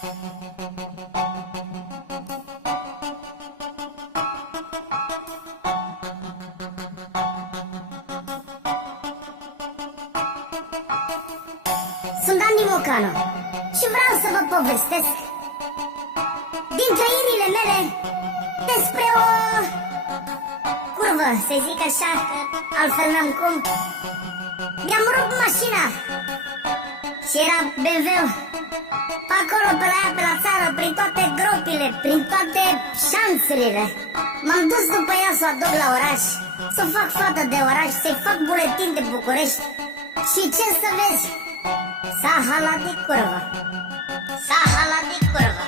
Sunt Dani Mocanu și vreau să vă povestesc din trăirile mele despre o curvă, să zic așa, că altfel n-am cum. Mi-am rupt mașina și era BMW-ul pe acolo, pe la ea, pe la țară, prin toate gropile, prin toate șanțurile. M-am dus după ea să o aduc la oraș, să fac fată de oraș, să-i fac buletin de București. Și ce să vezi? S-a halat de curvă. S-a halat de curvă.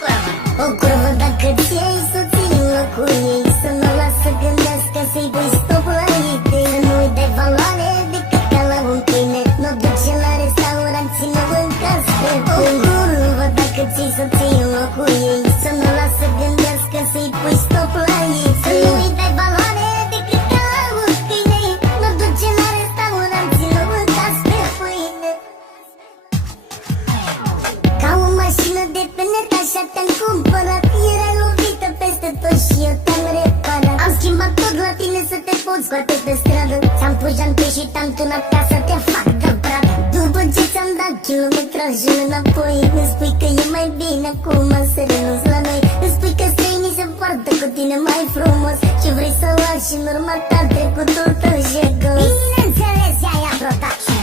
Curvă. O curvă dacă ți-ai să ții în locul ei, să nu lasă să gândească, să-i pui stop la idei. Să nu-i dai valoare decât ca la un câine, nu duce la restaurant și nu mâncați pe pâine. O curvă dacă ți-ai să ții în locul ei, să nu lasă să gândească, să-i pui stop la ei. Să nu-i dai valoare decât ca la un câine, nu duce la restaurant și nu mâncați pe pâine. Ca o mașină de penet așa te-am cumpărat, erai lovită peste tot și eu te-am reparat. Am schimbat tot la tine să te poți scoate pe stradă, ți-am pus jante și te-am tunat ca să te fac de pradă. După ce ți-am dat kilometrajul înapoi, îmi spui că e mai bine acum să renunți la noi. Îmi spui că străinii se poartă cu tine mai frumos și vrei să lași în urma ta trecutul tău jegos. Bineînțeles, ea production.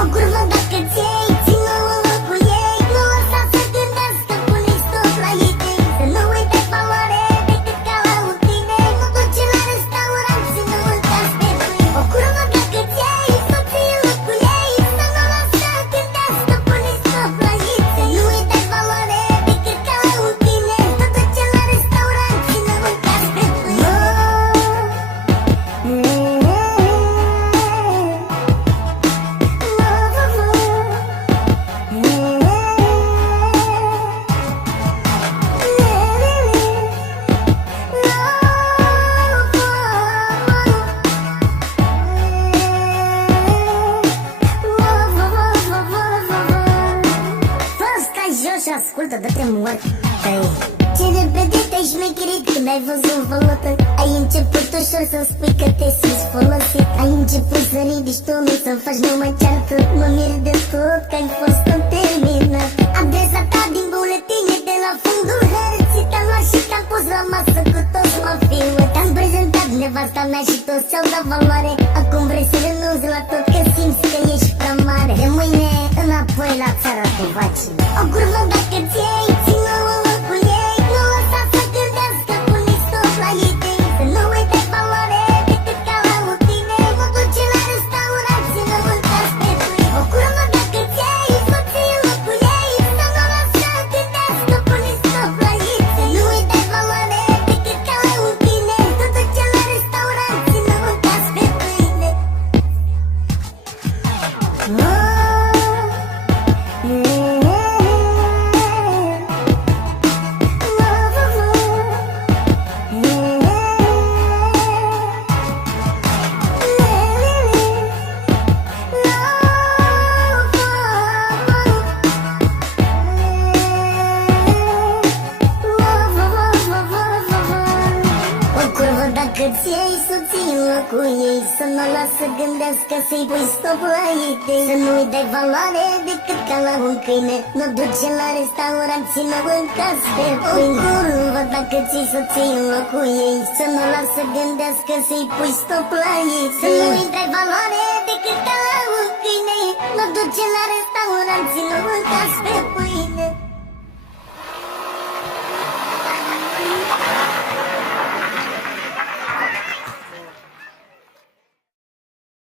O curvă dacă ți-ai, ține-o în locul ei, nu lăsa să gândească, pune-i stop la idei. Să nu uite valoare decât ca la un câine, nu duce la restaurant și nu mâncați pe pâine. O curvă dacă ți-ai, să ții în locul ei, să nu lăsa să gândească, pune-i stop la idei. Să nu uite valoare decât ca la un câine, nu duce la restaurant și nu mâncați pe pâine. Și ascultă, dă-te mort. Ce repede te-ai șmecherit când ai văzut valotă. Ai început ușor să-mi spui că te simți folosit. Ai început să ridici tonul, să-mi faci numai ceartă. Mă mir de tot că ai fost terminat. Adresa ta din buletine de la fundul hărții, te-am luat și te-am pus la masă cu toți mafii. Te-am prezentat nevasta mea și toți ți-au dat valoare. Acum vrei să renunți la tot că simți că ești prea mare. De mâine înapoi la țara cu vaccină. O curvă dacă ți-ai, ține-o în locul ei, nu lăsa să gândească, pune-i stop la idei. Să nu uite valoare decât ca la un câine, nu duce la restaurant și nu mâncați pe pâine. O curvă dacă ți-ai, să ții în locul ei, să nu lăsa să gândească, pune-i stop la idei. Să nu uite valoare decât ca la un câine, nu duce la restaurant și nu mâncați pe pâine. Dacă ți-ai să ții în locul ei, să nu lasă să gândească, să-i pui stop la idei. Să nu-i dai valoare decât ca la un câine, nu duce la restaurant și nu mâncați pe pâine. O curvă dacă ți-ai să ții în locul ei, să nu lasă să gândească, să-i pui stop la idei. Să nu-i dai valoare decât ca la un câine, nu duce la restaurant și nu mâncați pe pâine.